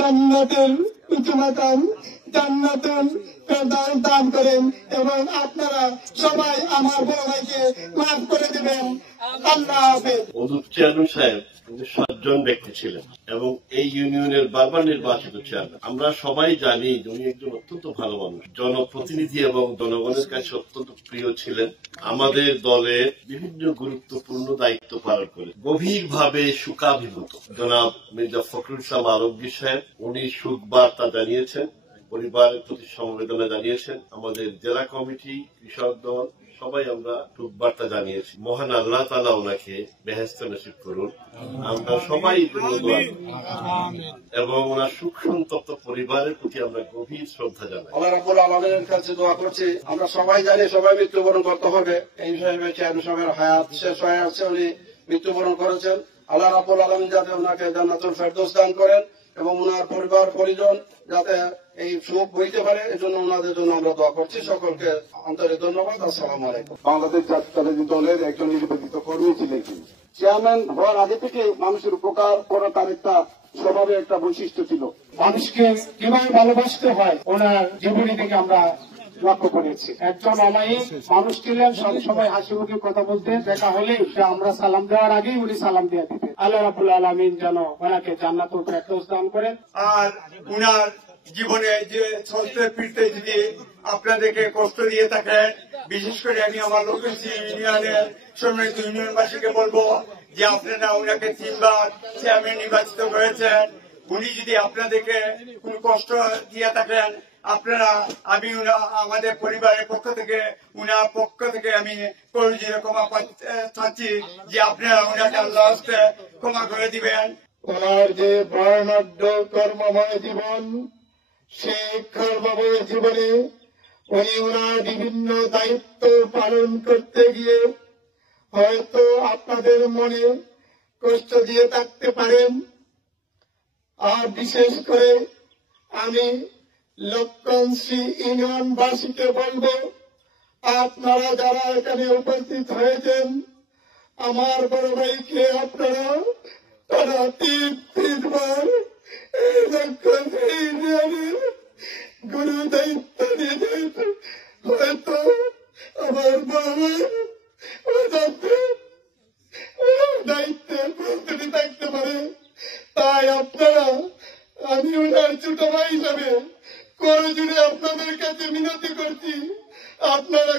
জান্নাতের উঁচু মাকাম জান্নাতুল ফেরদাউস দান করেন এবং আপনারা সবাই আমার বড় ভাইকে মাফ করে দেবেন। আল্লাহ হাফেজ। মধুর চেয়ারম্যান সাহেব 7 জন ব্যক্তি ছিলেন এবং এই ইউনিয়নের বারবার নির্বাচিত চেয়ারম্যান। আমরা সবাই জানি উনি একজন অত্যন্ত ভালো মানুষ, জনপ্রতিনিধি এবং জনগণের কাছে অত্যন্ত প্রিয় ছিলেন। আমাদের দলে বিভিন্ন গুরুত্বপূর্ণ দায়িত্ব পালন করে গভীরভাবে শোকাভিভূত জনাব মির্জা ফখরুল ইসলাম আলমগীর সাহেব, উনি শোক বার্তা জানিয়েছেন, পরিবারের প্রতি সমবেদনা জানিয়েছেন। আমাদের জেলা কমিটি, কৃষক দল সবাই আমরা শোক বার্তা জানিয়েছি। মহান আল্লাহ তাআলা ওনাকে বেহেশত নসিব করুন, আমরা সবাই এবং ওনার সুখ সন্তপ্ত পরিবারের প্রতি আমরা গভীর শ্রদ্ধা জানাই। আল্লাহ রাব্বুল আলামিনের কাছে দোয়া করছি, আমরা সবাই জানি সবাই মৃত্যুবরণ করতে হবে। এই সাহেবের চেয়ারম্যান সাহেবের হায়াত শেষ হয়ে আসছে, উনি মৃত্যুবরণ করেছেন। আল্লাহ রাব্বুল আলামিন যাতে ওনাকে জান্নাতুল ফেরদৌস দান করেন এবং ওনার পরিবার পরিজন যাতে এই সুখ বইতে পারে, এজন্য ওনাদের জন্য আমরা দোয়া করছি। সকলকে আন্তরিক ধন্যবাদ। আসসালামু আলাইকুম। বাংলাদেশ জাতীয়তাবাদী দলের একজন নির্বাচিত কর্মী ছিলেন তিনি। চেয়ারম্যান হওয়ার আগে থেকে মানুষের উপকার করা তার একটা স্বভাবের একটা বৈশিষ্ট্য ছিল। মানুষকে কিভাবে ভালোবাসতে হয় ওনার জীবনী থেকে আমরা লক্ষ্য করেছি। একজন অমায়িক মানুষ ছিলেন, সবসময় হাসি মুখে কথা বলতেন, দেখা হলে আমরা সালাম দেওয়ার আগেই উনি সালাম দিয়ে দিতেন। আল্লাহ রাব্বুল আলামিন যেন ওনাকে জান্নাতুল ফেরদৌস দান করেন। আর উনার জীবনে যে চলতে ফিরতে যদি আপনাদেরকে কষ্ট দিয়ে থাকেন, বিশেষ করে আমি আমার লোকেশি ইউনিয়নের সম্মানিত ইউনিয়নবাসীকে বলবো যে আপনারা উনাকে 3 বার চেয়ারম্যান নির্বাচিত করেছেন। উনি যদি আপনাদেরকে কোন কষ্ট দিয়ে থাকেন, আপনারা আমি আমাদের পরিবারের পক্ষ থেকে উনার পক্ষ থেকে আমি প্রয়োজনীয় ক্ষমা চাচ্ছি যে আপনারা উনাকে আল্লাহর হস্তে ক্ষমা করে দিবেন। ওনার যে বর্ণাঢ্য কর্মময় জীবন, সেই কর্মময় জীবনে উনি ওনার বিভিন্ন দায়িত্ব পালন করতে গিয়ে হয়তো আপনাদের মনে কষ্ট দিয়ে থাকতে পারেন। আর বিশেষ করে আমি লক্ষণশ্রী ইউনিয়নবাসীকে বলবো, আপনারা যারা এখানে উপস্থিত হয়েছেন, আমার বড় ভাইকে আপনারা তারা 3 বার এই লক্ষণশ্রী ইউনিয়নের গুরু দায়িত্ব দিয়েছেন। হয়তো আমার বড় ভাই দায়িত্বের প্রস্তুতি থাকতে পারে। তাই আপনারা, আমি ওনার ছোট ভাই হিসাবে করজোড়ে আপনাদের কাছে মিনতি করছি, আপনারা